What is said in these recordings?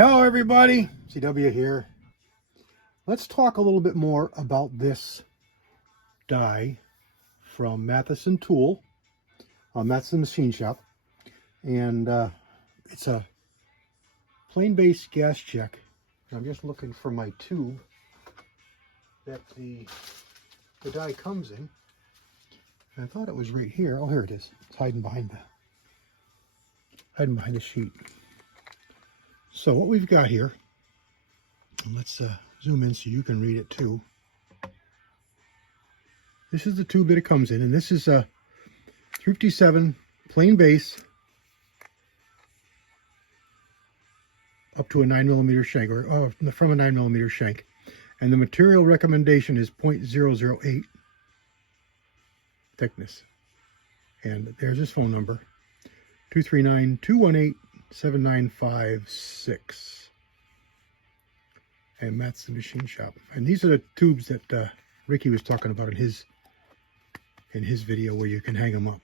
Hello everybody, CW here. Let's talk a little bit more about this die from Matteson Tool, Matteson Machine Shop. And it's a plain base gas check. I'm just looking for my tube that the die comes in. And I thought it was right here. Oh, here it is. It's hiding behind the sheet. So what we've got here, and let's zoom in so you can read it too. This is the tube that it comes in, and this is a 357 plain base up to a 9mm shank, or from a 9mm shank. And the material recommendation is 0.008 thickness. And there's his phone number, 239-218-7956. And Matteson Machine Shop. And these are the tubes that Ricky was talking about in his video where you can hang them up.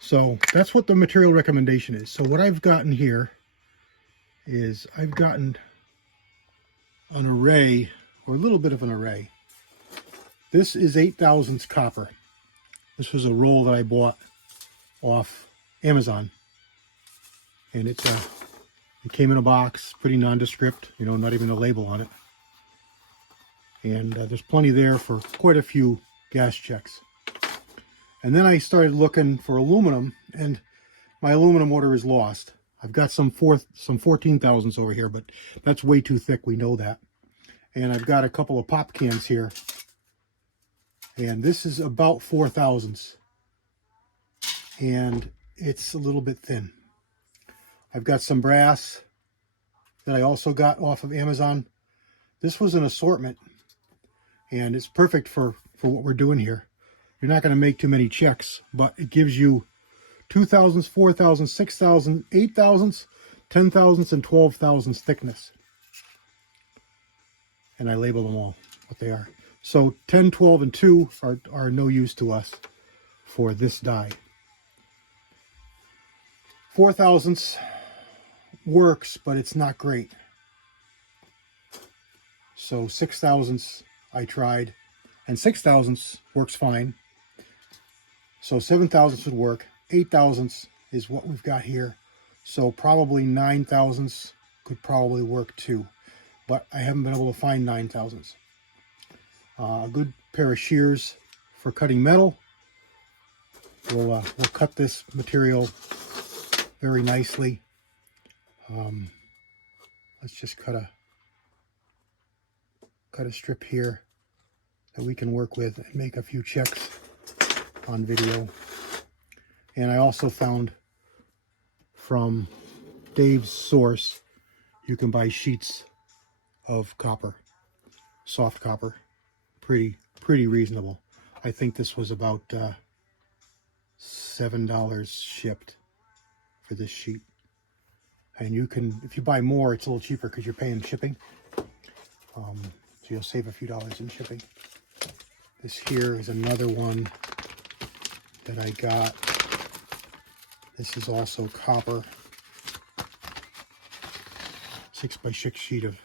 So that's what the material recommendation is. So what I've gotten here is I've gotten an array, or a little bit of an array. This is 8/1000 copper. This was a roll that I bought off Amazon, and it came in a box, pretty nondescript, you know, not even a label on it. And there's plenty there for quite a few gas checks. And then I started looking for aluminum, and my aluminum order is lost. I've got some 14,000s over here, but that's way too thick, we know that. And I've got a couple of pop cans here, and this is about 4,000s, and it's a little bit thin. I've got some brass that I also got off of Amazon. This was an assortment, and it's perfect for what we're doing here. You're not going to make too many checks, but it gives you 2,000s, 4,000s, 6,000, 8,000s, 10,000s, and 12,000s thickness. And I label them all what they are. So 10, 12, and 2 are no use to us for this die. 4,000s works, but it's not great. So 6,000s I tried, and 6,000s works fine. So 7,000s would work. 8,000s is what we've got here. So probably 9,000s could probably work too, but I haven't been able to find 9,000s. A good pair of shears for cutting metal. We'll cut this material very nicely. Let's just cut a strip here that we can work with and make a few checks on video. And I also found from Dave's source, you can buy sheets of copper, soft copper, pretty reasonable. I think this was about $7 shipped for this sheet. And you can, if you buy more, it's a little cheaper because you're paying shipping. So you'll save a few dollars in shipping. This here is another one that I got. This is also copper. 6x6 sheet of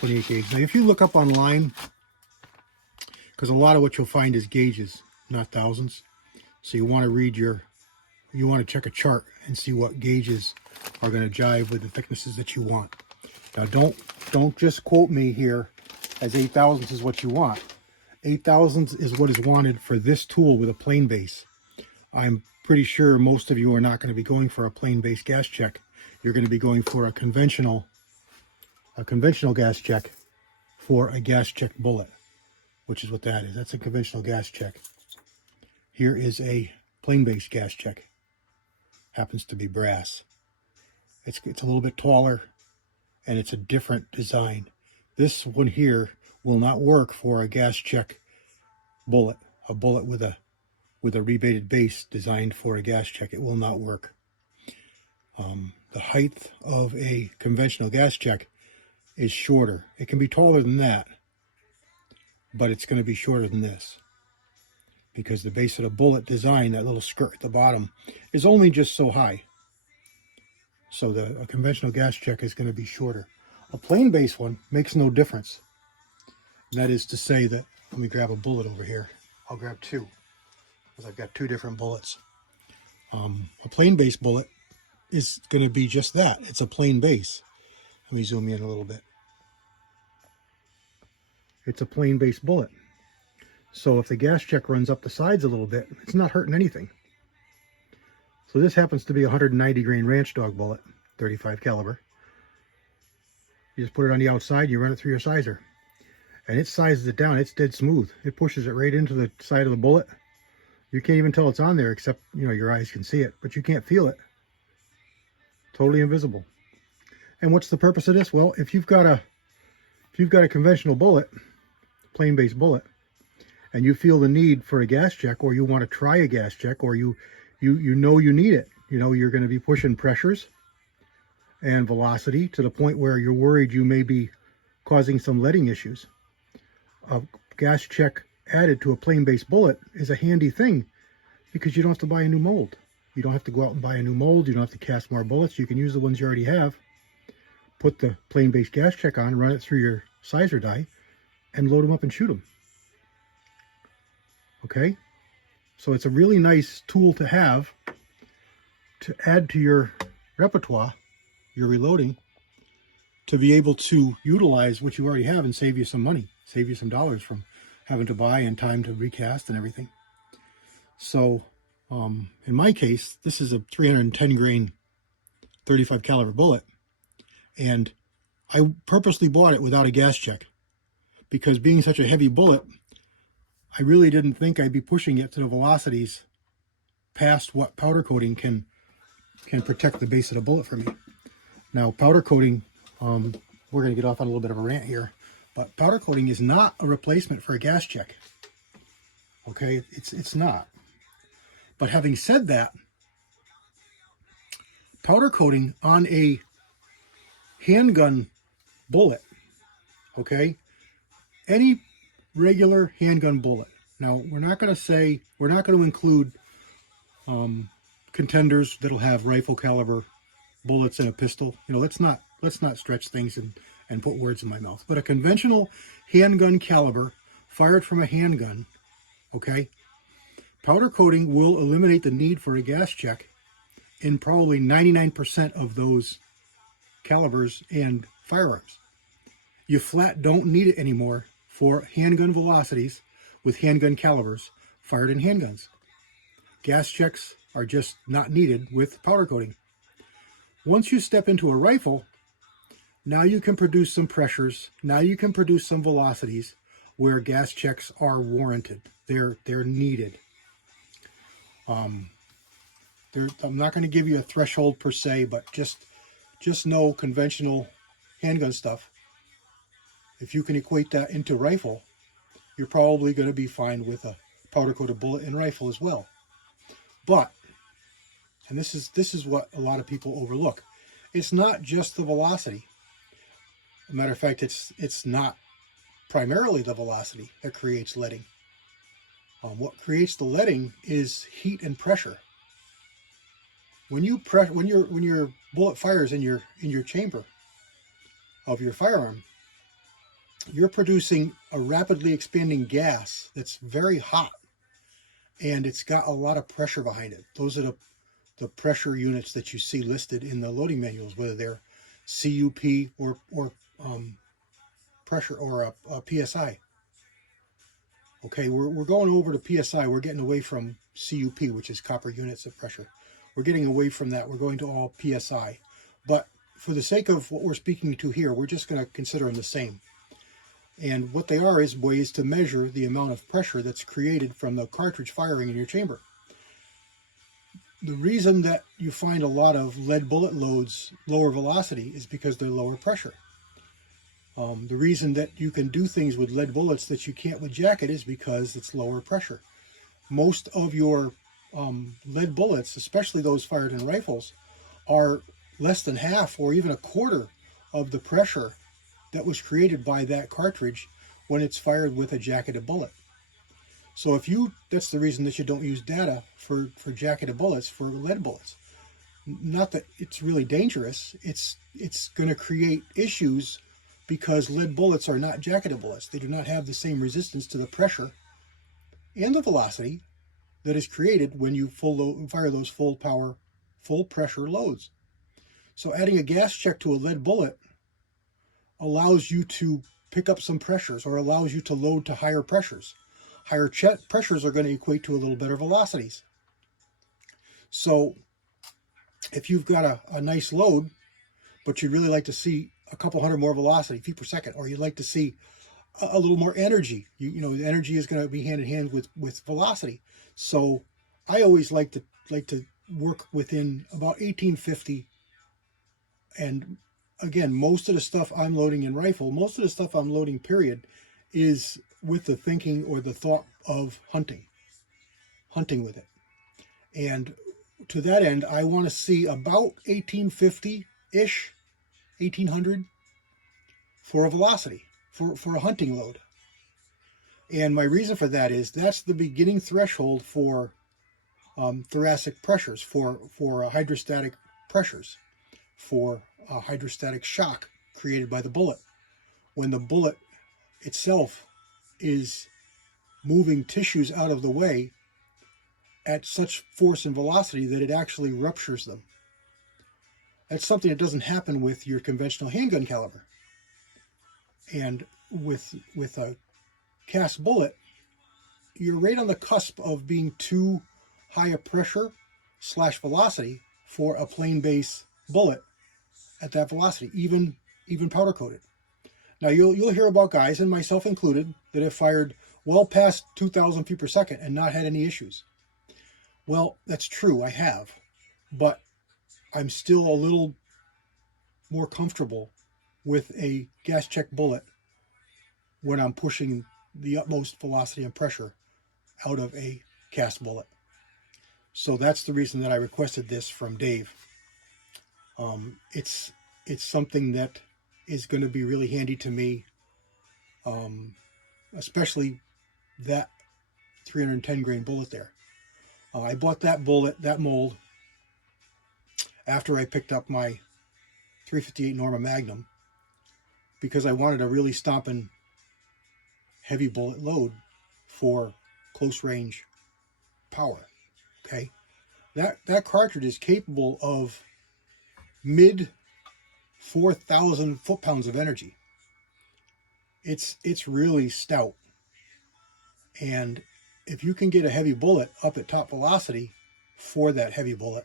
28 gauge. Now, if you look up online, because a lot of what you'll find is gauges, not thousands. So you want to read you want to check a chart and see what gauges are going to jive with the thicknesses that you want. Now, don't just quote me here as 8,000s is what you want. 8,000s is what is wanted for this tool with a plain base. I'm pretty sure most of you are not going to be going for a plain base gas check. You're going to be going for a conventional gas check for a gas check bullet, which is what that is. That's a conventional gas check. Here is a plain base gas check. Happens to be brass. It's a little bit taller, and it's a different design. This one here will not work for a gas check bullet, a bullet with a rebated base designed for a gas check. It will not work. The height of a conventional gas check is shorter. It can be taller than that, but it's going to be shorter than this because the base of the bullet design, that little skirt at the bottom, is only just so high. So a conventional gas check is going to be shorter. A plain base one makes no difference. And that is to say that, let me grab a bullet over here. I'll grab two, because I've got two different bullets. A plain base bullet is going to be just that. It's a plain base. Let me zoom in a little bit. It's a plain base bullet. So if the gas check runs up the sides a little bit, it's not hurting anything. So this happens to be a 190 grain ranch dog bullet, 35 caliber. You just put it on the outside, you run it through your sizer. And it sizes it down, it's dead smooth. It pushes it right into the side of the bullet. You can't even tell it's on there, except, you know, your eyes can see it, but you can't feel it. Totally invisible. And what's the purpose of this? Well, if you've got a conventional bullet, plain base bullet, and you feel the need for a gas check, or you want to try a gas check, or you know you need it. You know you're going to be pushing pressures and velocity to the point where you're worried you may be causing some leading issues. A gas check added to a plain base bullet is a handy thing because you don't have to buy a new mold. You don't have to go out and buy a new mold. You don't have to cast more bullets. You can use the ones you already have. Put the plain base gas check on, run it through your sizer die, and load them up and shoot them. Okay? So it's a really nice tool to have to add to your repertoire, your reloading, to be able to utilize what you already have and save you some money, save you some dollars from having to buy and time to recast and everything. So in my case, this is a 310 grain 35 caliber bullet, and I purposely bought it without a gas check because being such a heavy bullet, I really didn't think I'd be pushing it to the velocities past what powder coating can protect the base of the bullet for me. Now, powder coating, we're going to get off on a little bit of a rant here, but powder coating is not a replacement for a gas check. Okay, it's not. But having said that, powder coating on a handgun bullet, okay, any regular handgun bullet. Now, we're not going to include contenders that'll have rifle caliber bullets in a pistol. You know, let's not stretch things and put words in my mouth. But a conventional handgun caliber fired from a handgun, okay, powder coating will eliminate the need for a gas check in probably 99% of those calibers and firearms. You flat don't need it anymore for handgun velocities with handgun calibers fired in handguns. Gas checks are just not needed with powder coating. Once you step into a rifle, now you can produce some pressures, now you can produce some velocities where gas checks are warranted. They're needed. I'm not going to give you a threshold per se, but just know conventional handgun stuff. If you can equate that into rifle, you're probably going to be fine with a powder-coated bullet in rifle as well. But, and this is what a lot of people overlook, it's not just the velocity. As a matter of fact, it's not primarily the velocity that creates leading. What creates the leading is heat and pressure. When your bullet fires in your chamber of your firearm, you're producing a rapidly expanding gas that's very hot, and it's got a lot of pressure behind it. Those are the pressure units that you see listed in the loading manuals, whether they're CUP or pressure or a PSI. Okay, we're going over to PSI. We're getting away from CUP, which is copper units of pressure. We're getting away from that. We're going to all PSI. But for the sake of what we're speaking to here, we're just going to consider them the same. And what they are is ways to measure the amount of pressure that's created from the cartridge firing in your chamber. The reason that you find a lot of lead bullet loads lower velocity is because they're lower pressure. The reason that you can do things with lead bullets that you can't with jacket is because it's lower pressure. Most of your lead bullets, especially those fired in rifles, are less than half or even a quarter of the pressure that was created by that cartridge when it's fired with a jacketed bullet. So that's the reason that you don't use data for jacketed bullets for lead bullets. Not that it's really dangerous. It's going to create issues because lead bullets are not jacketed bullets. They do not have the same resistance to the pressure and the velocity that is created when you fire those full power, full pressure loads. So adding a gas check to a lead bullet allows you to pick up some pressures, or allows you to load to higher pressures. Higher pressures are going to equate to a little better velocities. So if you've got a nice load, but you'd really like to see a couple hundred more velocity, feet per second, or you'd like to see a little more energy, you know, the energy is going to be hand in hand with velocity. So I always like to work within about 1850. And again, most of the stuff I'm loading in rifle, most of the stuff I'm loading period, is with the thinking or the thought of hunting with it. And to that end, I want to see about 1850-ish, 1800 for a velocity, for a hunting load. And my reason for that is that's the beginning threshold for thoracic pressures, for hydrostatic pressures, for hydrostatic shock created by the bullet. When the bullet itself is moving tissues out of the way at such force and velocity that it actually ruptures them. That's something that doesn't happen with your conventional handgun caliber. And with a cast bullet, you're right on the cusp of being too high a pressure / velocity for a plain base bullet at that velocity, even powder coated. Now you'll hear about guys, and myself included, that have fired well past 2,000 feet per second and not had any issues. Well, that's true, I have, but I'm still a little more comfortable with a gas check bullet when I'm pushing the utmost velocity and pressure out of a cast bullet. So that's the reason that I requested this from Dave. It's something that is going to be really handy to me, especially that 310 grain bullet there. I bought that mold, after I picked up my 358 Norma Magnum, because I wanted a really stomping heavy bullet load for close range power. Okay, that cartridge is capable of mid 4,000 foot-pounds of energy. It's really stout, and if you can get a heavy bullet up at top velocity for that heavy bullet,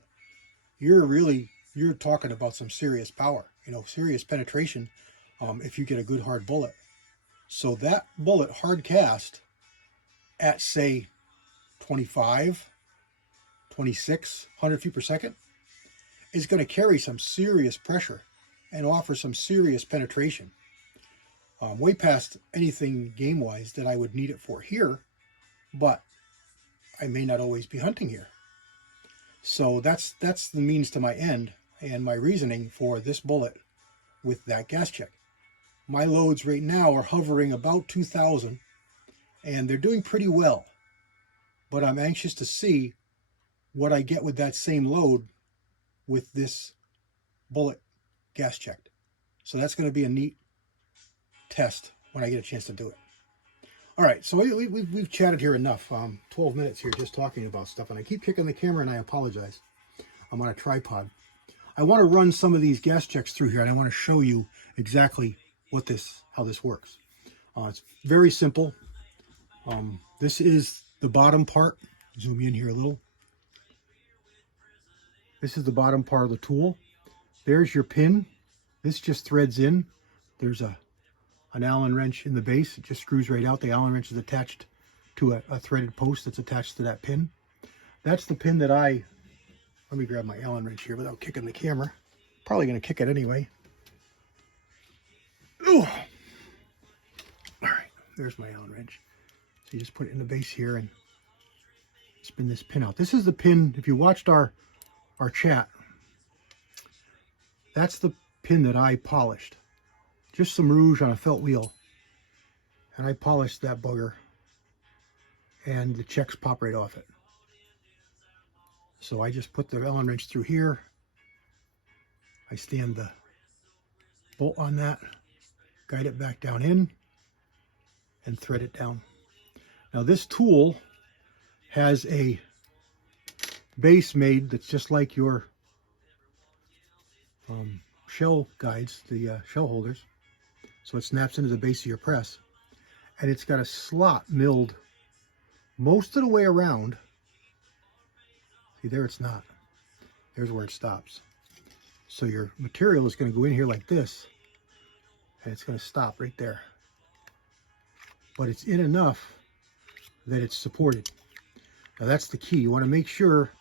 you're talking about some serious power, serious penetration, if you get a good hard bullet. So that bullet hard cast at, say, 25, 2600 feet per second is going to carry some serious pressure and offer some serious penetration, way past anything game-wise that I would need it for here, but I may not always be hunting here. So that's the means to my end and my reasoning for this bullet with that gas check. My loads right now are hovering about 2,000, and they're doing pretty well, but I'm anxious to see what I get with that same load with this bullet gas checked. So that's going to be a neat test when I get a chance to do it. All right, so we've chatted here enough. 12 minutes here just talking about stuff, and I keep kicking the camera, and I apologize. I'm on a tripod. I want to run some of these gas checks through here, and I want to show you exactly how this works. It's very simple. This is the bottom part. Zoom in here a little. This is the bottom part of the tool. There's your pin. This just threads in. There's an Allen wrench in the base. It just screws right out. The Allen wrench is attached to a threaded post that's attached to that pin. That's the pin that let me grab my Allen wrench here without kicking the camera. Probably going to kick it anyway. Ooh. All right, there's my Allen wrench. So you just put it in the base here and spin this pin out. This is the pin, if you watched our chat, that's the pin that I polished. Just some rouge on a felt wheel. And I polished that bugger. And the checks pop right off it. So I just put the Allen wrench through here, I stand the bolt on that, guide it back down in, and thread it down. Now this tool has a base made that's just like your shell guides, the shell holders. So it snaps into the base of your press. And it's got a slot milled most of the way around. See, there it's not. There's where it stops. So your material is going to go in here like this, and it's going to stop right there. But it's in enough that it's supported. Now that's the key. You want to make sure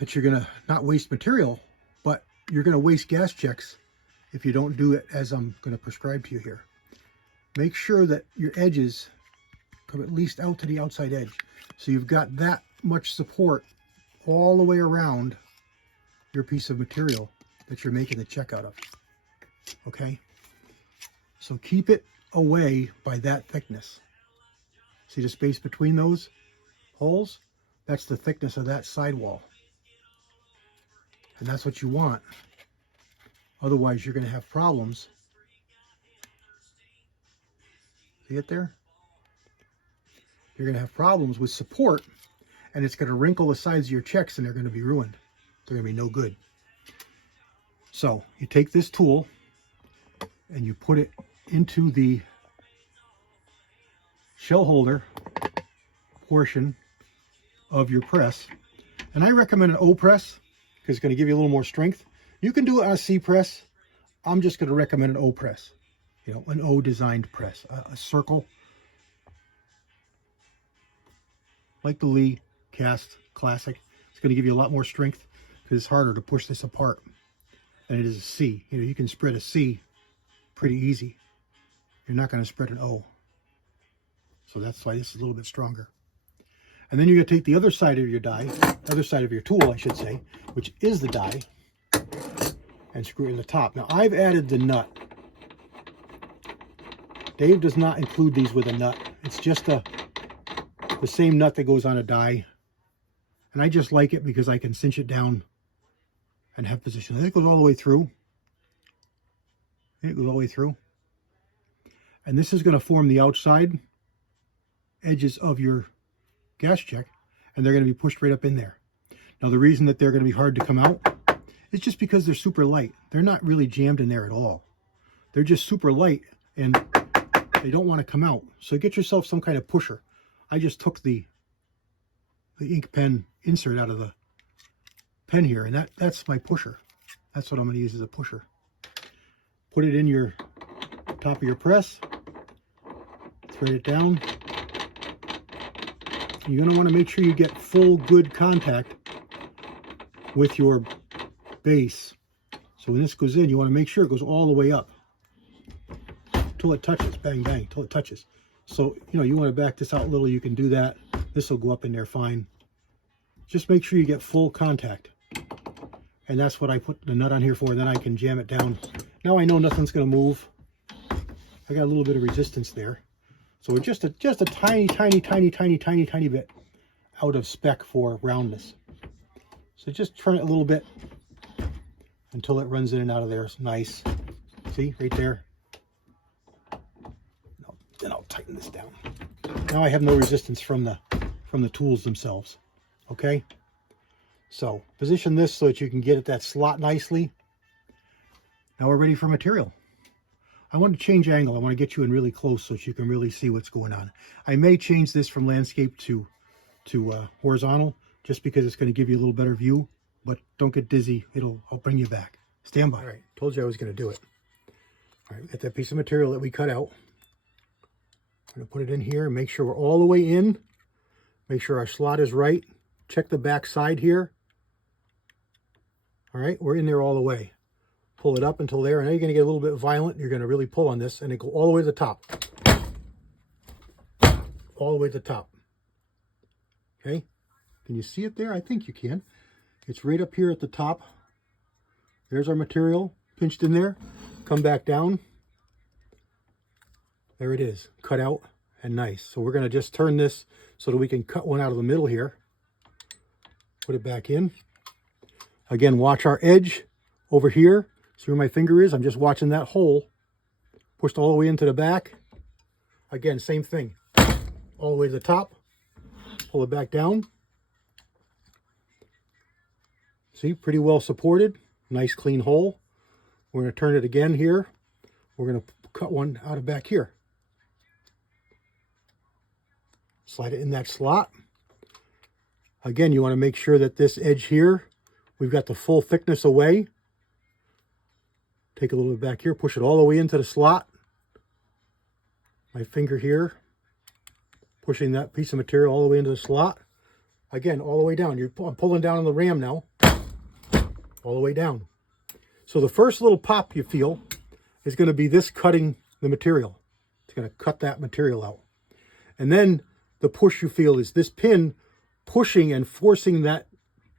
that you're going to not waste material, but you're going to waste gas checks if you don't do it as I'm going to prescribe to you here. Make sure that your edges come at least out to the outside edge. So you've got that much support all the way around your piece of material that you're making the check out of. Okay? So keep it away by that thickness. See the space between those holes? That's the thickness of that sidewall. And that's what you want. Otherwise, you're going to have problems. See it there? You're going to have problems with support, and it's going to wrinkle the sides of your checks, and they're going to be ruined. They're going to be no good. So you take this tool and you put it into the shell holder portion of your press. And I recommend an O press because it's going to give you a little more strength. You can do it on a C press. I'm just going to recommend an O press. You know, an O designed press, a circle. Like the Lee Cast Classic. It's going to give you a lot more strength because it's harder to push this apart than it is a C. You know, you can spread a C pretty easy. You're not going to spread an O. So that's why this is a little bit stronger. And then you're going to take the other side of your die, other side of your tool, I should say, which is the die, and screw it in the top. Now, I've added the nut. Dave does not include these with a nut. It's just the same nut that goes on a die. And I just like it because I can cinch it down and have position. I think it goes all the way through. It goes all the way through. And this is going to form the outside edges of your gas check, and they're going to be pushed right up in there. Now, the reason that they're going to be hard to come out is just because they're super light. They're not really jammed in there at all. They're just super light, and they don't want to come out. So get yourself some kind of pusher. I just took the ink pen insert out of the pen here, and that's my pusher. That's what I'm going to use as a pusher. Put it in your top of your press, thread it down. You're going to want to make sure you get full good contact with your base. So when this goes in, you want to make sure it goes all the way up till it touches, bang, bang, till it touches. So, you know, you want to back this out a little, you can do that. This will go up in there fine. Just make sure you get full contact. And that's what I put the nut on here for, and then I can jam it down. Now I know nothing's going to move. I got a little bit of resistance there. So just a tiny, tiny, tiny, tiny, tiny, tiny bit out of spec for roundness. So just turn it a little bit until it runs in and out of there. It's nice. See, right there. Then I'll tighten this down. Now I have no resistance from the tools themselves. Okay? So position this so that you can get at that slot nicely. Now we're ready for material. I want to change angle. I want to get you in really close so that you can really see what's going on. I may change this from landscape to horizontal just because it's going to give you a little better view, but don't get dizzy. I'll bring you back. Stand by. All right, told you I was going to do it. All right, we got that piece of material that we cut out. I'm going to put it in here and make sure we're all the way in. Make sure our slot is right. Check the back side here. All right, we're in there all the way. Pull it up until there. I know you're going to get a little bit violent. You're going to really pull on this, and it go all the way to the top. All the way to the top. Okay? Can you see it there? I think you can. It's right up here at the top. There's our material pinched in there. Come back down. There it is. Cut out and nice. So we're going to just turn this so that we can cut one out of the middle here. Put it back in. Again, watch our edge over here. See where my finger is? I'm just watching that hole. Pushed all the way into the back. Again, same thing. All the way to the top. Pull it back down. See, pretty well supported. Nice clean hole. We're going to turn it again here. We're going to cut one out of back here. Slide it in that slot. Again, you want to make sure that this edge here, we've got the full thickness away. Take a little bit back here, push it all the way into the slot. My finger here, pushing that piece of material all the way into the slot. Again, all the way down. I'm pulling down on the ram now, all the way down. So the first little pop you feel is going to be this cutting the material. It's going to cut that material out. And then the push you feel is this pin pushing and forcing that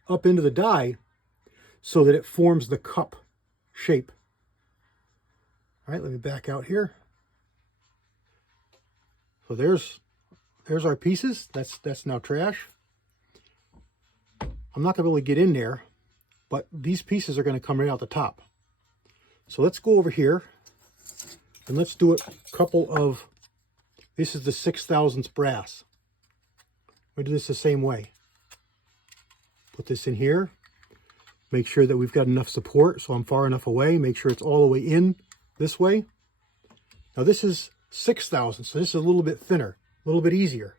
up into the die so that it forms the cup shape. All right, let me back out here. So there's our pieces. That's now trash. I'm not going to be able to get in there, but these pieces are going to come right out the top. So let's go over here and let's do a couple of, this is the 6/1000 brass. We do this the same way. Put this in here. Make sure that we've got enough support so I'm far enough away. Make sure it's all the way in this way. Now this is 6/1000, so this is a little bit thinner, a little bit easier.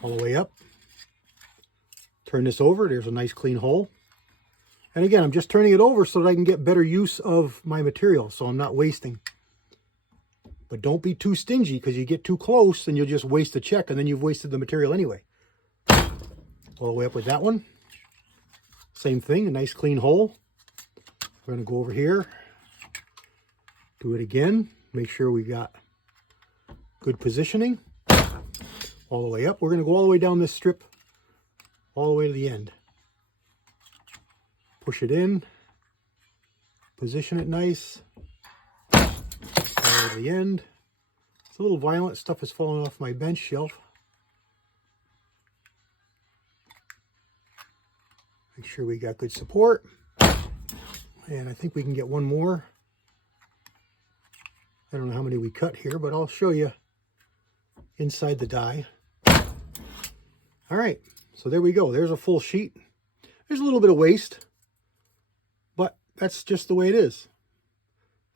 All the way up. Turn this over. There's a nice clean hole. And again, I'm just turning it over so that I can get better use of my material, so I'm not wasting. But don't be too stingy, because you get too close and you'll just waste a check, and then you've wasted the material anyway. All the way up with that one. Same thing, a nice clean hole. We're going to go over here. Do it again. Make sure we got good positioning. All the way up. We're going to go all the way down this strip, all the way to the end. Push it in. Position it nice. All the way to the end. It's a little violent. Stuff is falling off my bench shelf. Make sure we got good support. And I think we can get one more. I don't know how many we cut here, but I'll show you inside the die. All right, so there we go. There's a full sheet. There's a little bit of waste, but that's just the way it is.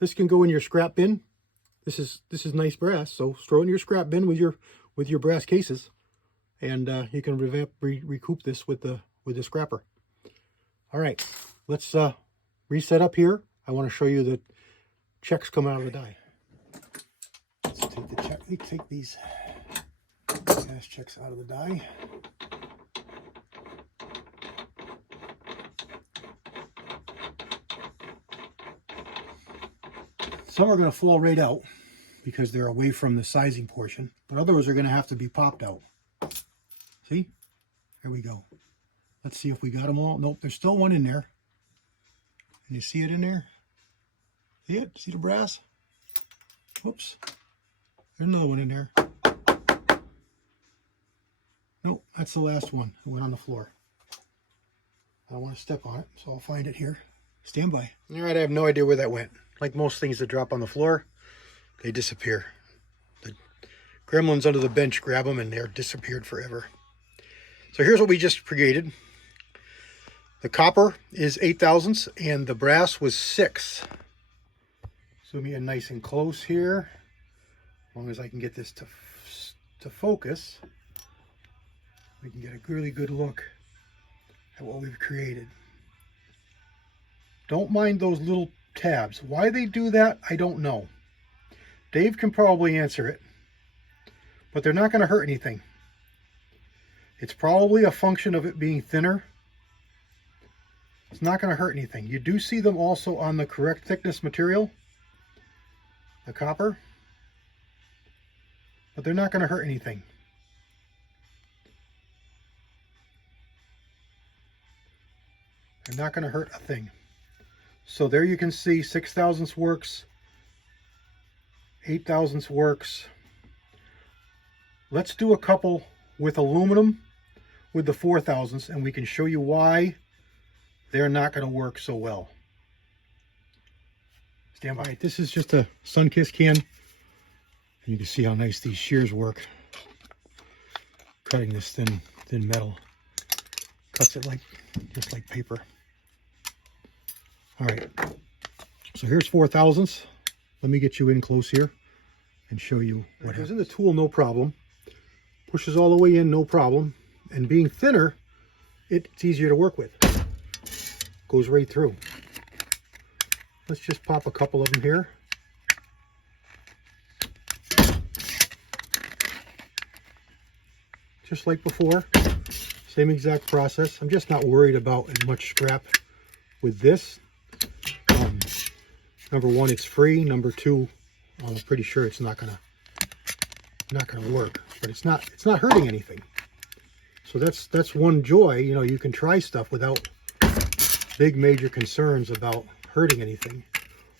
This can go in your scrap bin. This is nice brass, so throw it in your scrap bin with your brass cases, and you can recoup this with the scrapper. All right, let's reset up here. I want to show you the checks come out of the die. Let's take the check. We take these gas checks out of the die. Some are going to fall right out because they're away from the sizing portion, but others are going to have to be popped out. See? Here we go. Let's see if we got them all. Nope, there's still one in there. Can you see it in there? See it? See the brass? Whoops. There's another one in there. Nope, that's the last one. It went on the floor. I don't want to step on it, so I'll find it here. Stand by. All right, I have no idea where that went. Like most things that drop on the floor, they disappear. The gremlins under the bench grab them and they're disappeared forever. So here's what we just created. The copper is 8/1000 and the brass was 6. Zoom in nice and close here. As long as I can get this to focus, we can get a really good look at what we've created. Don't mind those little tabs. Why they do that, I don't know. Dave can probably answer it, but they're not going to hurt anything. It's probably a function of it being thinner. It's not going to hurt anything. You do see them also on the correct thickness material, the copper, but they're not going to hurt anything. They're not going to hurt a thing. So there you can see 6/1000 works, 8/1000 works. Let's do a couple with aluminum with the 4/1000 and we can show you why they're not going to work so well. Stand by. All right, this is just a Sunkist can. You can see how nice these shears work. Cutting this thin metal. Cuts it just like paper. All right, so here's 4/1000. Let me get you in close here and show you what happens. In the tool, no problem. Pushes all the way in, no problem. And being thinner, it's easier to work with. Goes right through. Let's just pop a couple of them here. Just like before, same exact process. I'm just not worried about as much scrap with this. Number one, it's free. Number two, I'm pretty sure it's not gonna work. But it's not hurting anything. So that's one joy. You know, you can try stuff without big major concerns about hurting anything.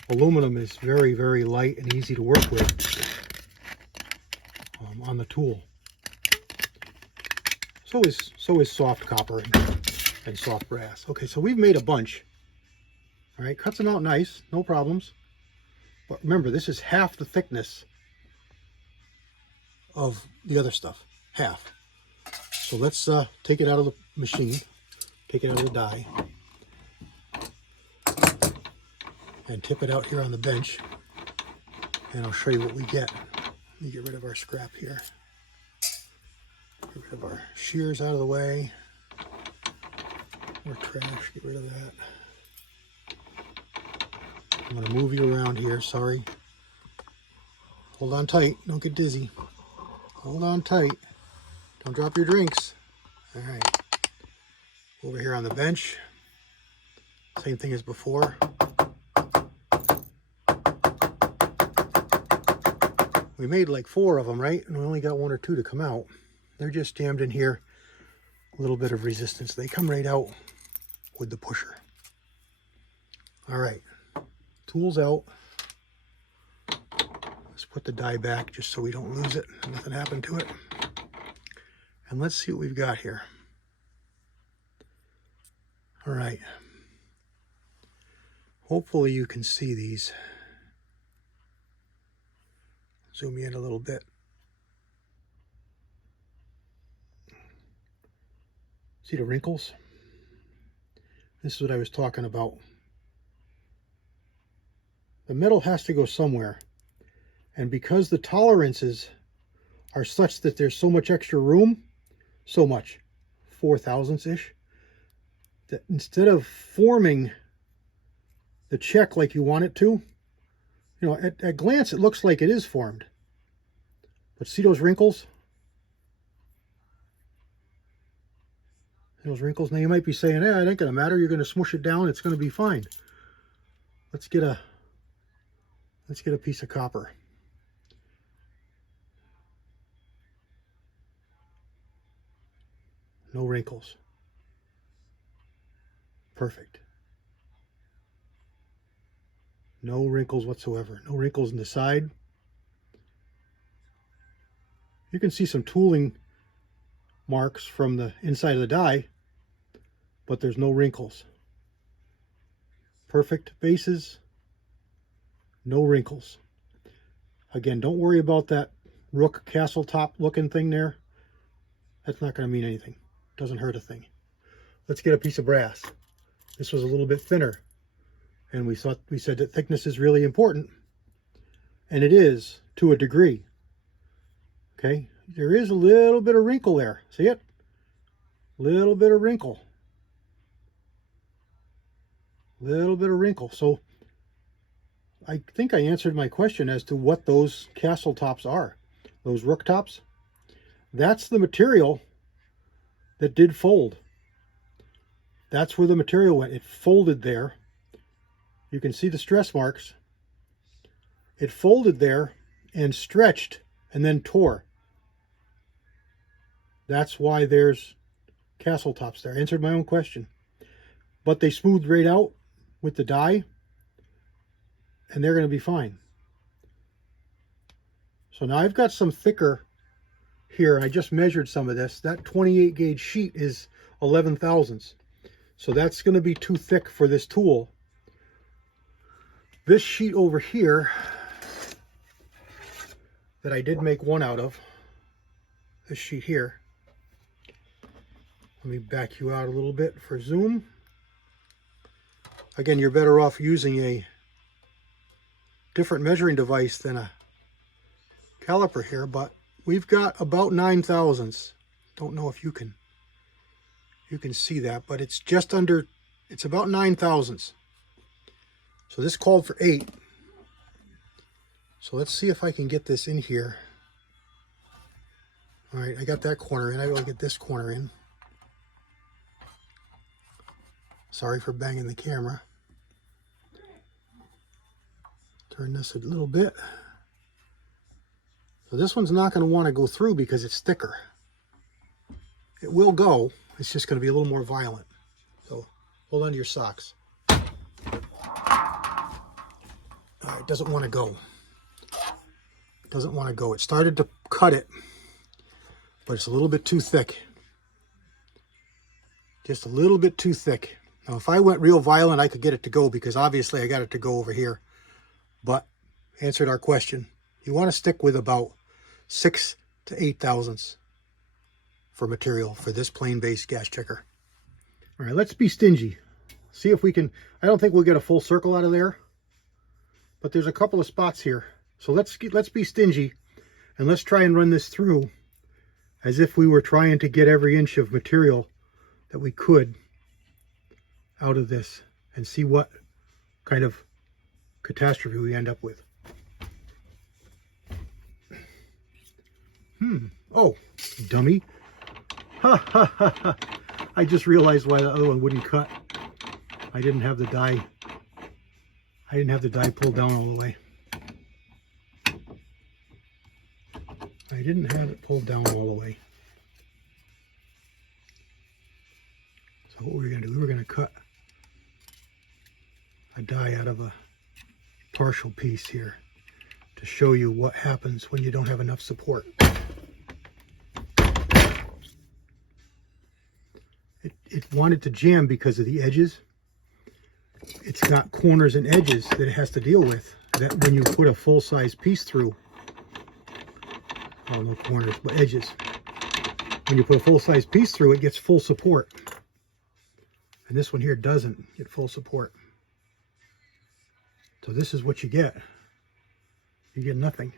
Aluminum is very, very light and easy to work with on the tool. So is soft copper and soft brass. Okay, so we've made a bunch. All right, cuts them out nice, no problems. But remember, this is half the thickness of the other stuff, half. So let's take it out of the machine, take it out of the die, and tip it out here on the bench. And I'll show you what we get. Let me get rid of our scrap here. Get rid of our shears out of the way. More trash, get rid of that. I'm going to move you around here, sorry. Hold on tight, don't get dizzy. Hold on tight. Don't drop your drinks. All right. Over here on the bench. Same thing as before. We made like 4 of them, right? And we only got 1 or 2 to come out. They're just jammed in here. A little bit of resistance. They come right out with the pusher. All right. Tools out. Let's put the die back just so we don't lose it. Nothing happened to it. And let's see what we've got here. All right. Hopefully you can see these. Zoom you in a little bit. See the wrinkles? This is what I was talking about. The metal has to go somewhere. And because the tolerances are such that there's so much extra room, so much, 4/1000-ish, that instead of forming the check like you want it to, you know, at glance it looks like it is formed. But see those wrinkles? Those wrinkles? Now you might be saying, it ain't going to matter. You're going to smush it down. It's going to be fine. Let's get a piece of copper. No wrinkles. Perfect. No wrinkles whatsoever. No wrinkles in the side. You can see some tooling marks from the inside of the die, but there's no wrinkles. Perfect bases. No wrinkles. Again, don't worry about that rook castle top looking thing there. That's not going to mean anything. Doesn't hurt a thing. Let's get a piece of brass. This was a little bit thinner, and we said that thickness is really important, and it is to a degree. Okay, there is a little bit of wrinkle there. See it? Little bit of wrinkle. Little bit of wrinkle. So I think I answered my question as to what those castle tops are. Those rook tops. That's the material that did fold. That's where the material went. It folded there. You can see the stress marks. It folded there and stretched and then tore. That's why there's castle tops there. I answered my own question. But they smoothed right out with the die, and they're going to be fine. So now I've got some thicker here. I just measured some of this. That 28 gauge sheet is 11/1000. So that's going to be too thick for this tool. This sheet over here that I did make one out of, this sheet here, let me back you out a little bit for zoom. Again, you're better off using a different measuring device than a caliper here, but we've got about 9 thousandths. Don't know if you can see that, but it's just under, it's about 9 thousandths. So this called for 8. So let's see if I can get this in here. All right, I got that corner in. I gotta get this corner in. Sorry for banging the camera. Turn this a little bit. So this one's not going to want to go through because it's thicker. It will go. It's just going to be a little more violent. So hold on to your socks. All right, it doesn't want to go. It doesn't want to go. It started to cut it, but it's a little bit too thick. Just a little bit too thick. Now, if I went real violent, I could get it to go because obviously I got it to go over here. But answered our question. You want to stick with about 6 to 8 thousandths for material for this plain base gas checker. All right, let's be stingy. See if we can, I don't think we'll get a full circle out of there, but there's a couple of spots here. So let's be stingy and let's try and run this through as if we were trying to get every inch of material that we could out of this and see what kind of catastrophe we end up with. Oh, dummy. Ha ha ha ha. I just realized why the other one wouldn't cut. I didn't have the die. I didn't have the die pulled down all the way. I didn't have it pulled down all the way. So what were we going to do? We were going to cut a die out of a partial piece here to show you what happens when you don't have enough support. It wanted to jam because of the edges. It's got corners and edges that it has to deal with, that when you put a full-size piece through, oh, no corners, but edges. When you put a full-size piece through, it gets full support. And this one here doesn't get full support. So this is what you get. You get nothing.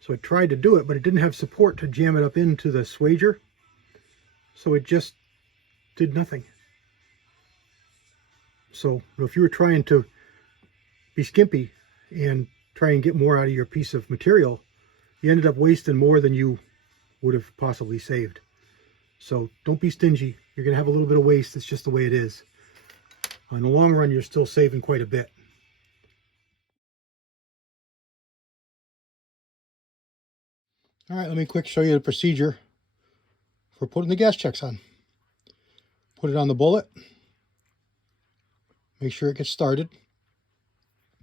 So it tried to do it, but it didn't have support to jam it up into the swager. So it just did nothing. So if you were trying to be skimpy and try and get more out of your piece of material, you ended up wasting more than you would have possibly saved. So don't be stingy. You're going to have a little bit of waste. It's just the way it is. In the long run, you're still saving quite a bit. All right, let me quick show you the procedure for putting the gas checks on. Put it on the bullet. Make sure it gets started.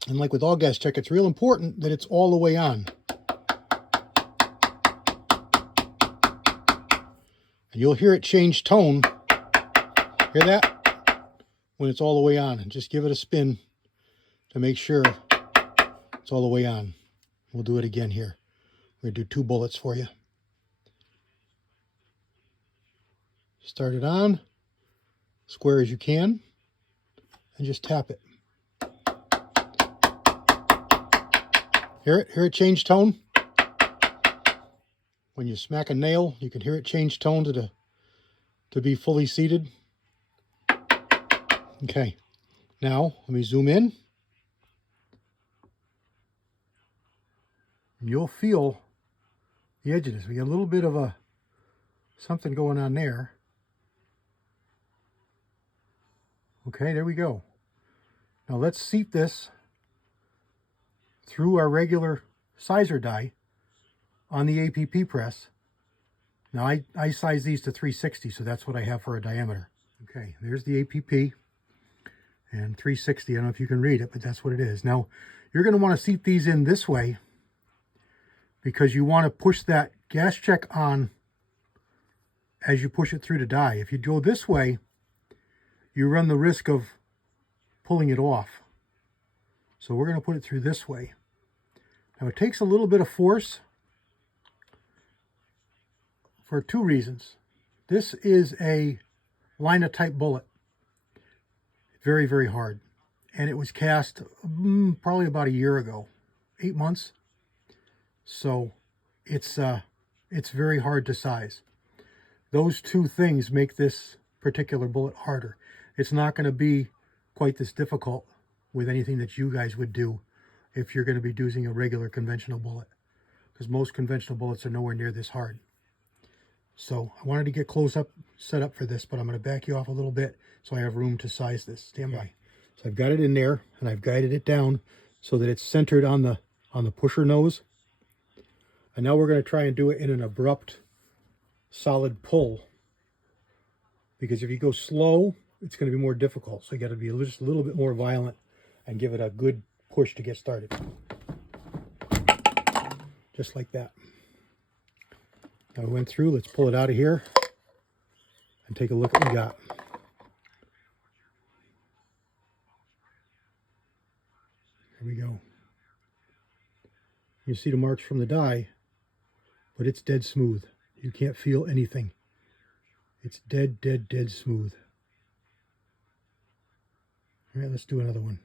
And like with all gas check, it's real important that it's all the way on. And you'll hear it change tone. Hear that? When it's all the way on. And just give it a spin to make sure it's all the way on. We'll do it again here. We're going to do 2 bullets for you. Start it on, square as you can, and just tap it. Hear it? Hear it change tone? When you smack a nail, you can hear it change tone to be fully seated. Okay, now let me zoom in. And you'll feel the edge of this. We got a little bit of something going on there. Okay, there we go. Now let's seat this through our regular sizer die on the APP press. Now I size these to 360, so that's what I have for a diameter. Okay, there's the APP and 360. I don't know if you can read it, but that's what it is. Now you're going to want to seat these in this way because you want to push that gas check on as you push it through the die. If you go this way, you run the risk of pulling it off. So we're going to put it through this way. Now it takes a little bit of force for two reasons. This is a linotype bullet. Very, very hard. And it was cast probably about a year ago, 8 months. So it's very hard to size. Those two things make this particular bullet harder. It's not going to be quite this difficult with anything that you guys would do if you're going to be using a regular conventional bullet, because most conventional bullets are nowhere near this hard. So I wanted to get close up, set up for this, but I'm going to back you off a little bit so I have room to size this. Stand by. So I've got it in there, and I've guided it down so that it's centered on the pusher nose. And now we're going to try and do it in an abrupt, solid pull, because if you go slow, it's going to be more difficult. So you got to be just a little bit more violent and give it a good push to get started. Just like that. Now we went through, let's pull it out of here and take a look at what we got. Here we go. You see the marks from the die, but it's dead smooth. You can't feel anything. It's dead, dead, dead smooth. All right, let's do another one.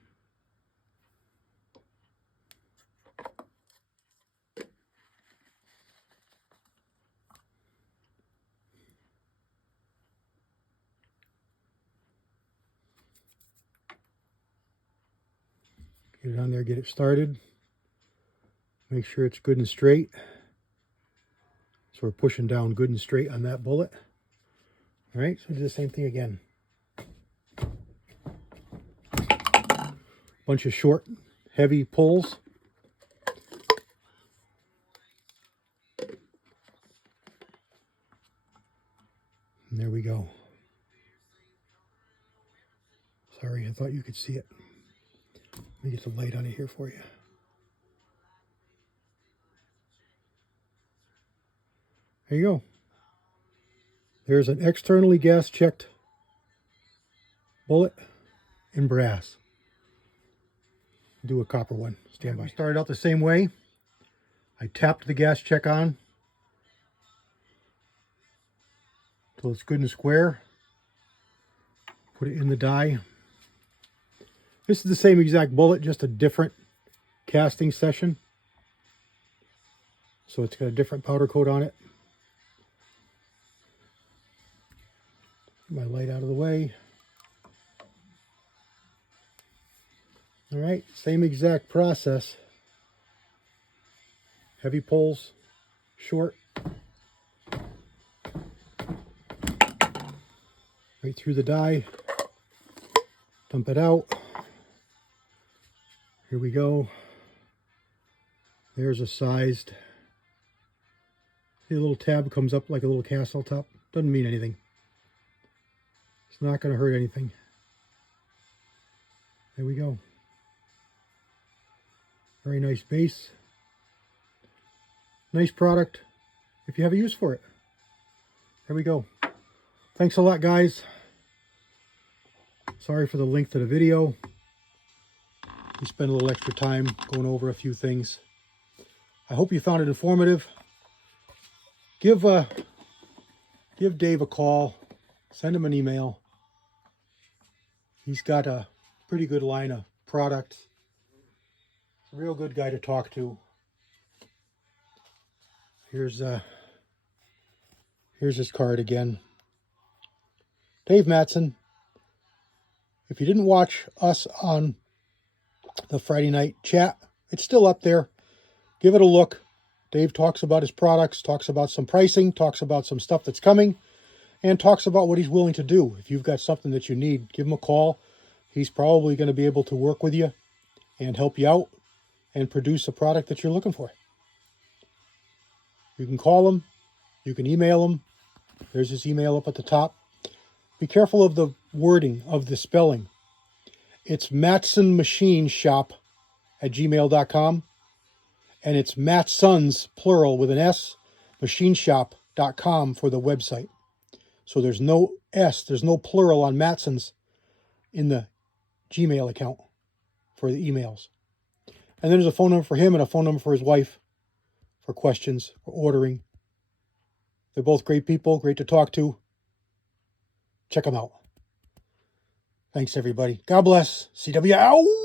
Get it on there, get it started. Make sure it's good and straight. So we're pushing down good and straight on that bullet. All right, so do the same thing again. Bunch of short, heavy pulls. And there we go. Sorry, I thought you could see it. Let me get the light on it here for you. There you go. There's an externally gas-checked bullet in brass. Do a copper one. Stand by. Started out the same way. I tapped the gas check on until it's good and square. Put it in the die. This is the same exact bullet, just a different casting session. So it's got a different powder coat on it. Get my light out of the way. All right, same exact process. Heavy pulls, short. Right through the die. Dump it out. Here we go. There's a sized. See, the little tab comes up like a little castle top. Doesn't mean anything. It's not going to hurt anything. There we go. Very nice base. Nice product if you have a use for it. There we go. Thanks a lot, guys. Sorry for the length of the video. We spent a little extra time going over a few things. I hope you found it informative. Give Dave a call. Send him an email. He's got a pretty good line of products. He's a real good guy to talk to. Here's his card again. Dave Matteson. If you didn't watch us on the Friday night chat, it's still up there. Give it a look. Dave talks about his products, talks about some pricing, talks about some stuff that's coming, and talks about what he's willing to do. If you've got something that you need, give him a call. He's probably going to be able to work with you and help you out and produce a product that you're looking for. You can call him. You can email him. There's his email up at the top. Be careful of the wording, of the spelling. It's mattesonmachineshop@gmail.com. And it's Mattsons, plural, with an S, machineshop.com for the website. So there's no S, there's no plural on Mattsons. in the Gmail account for the emails. And then there's a phone number for him and a phone number for his wife for questions, for ordering. They're both great people, great to talk to. Check them out. Thanks, everybody. God bless. CW out.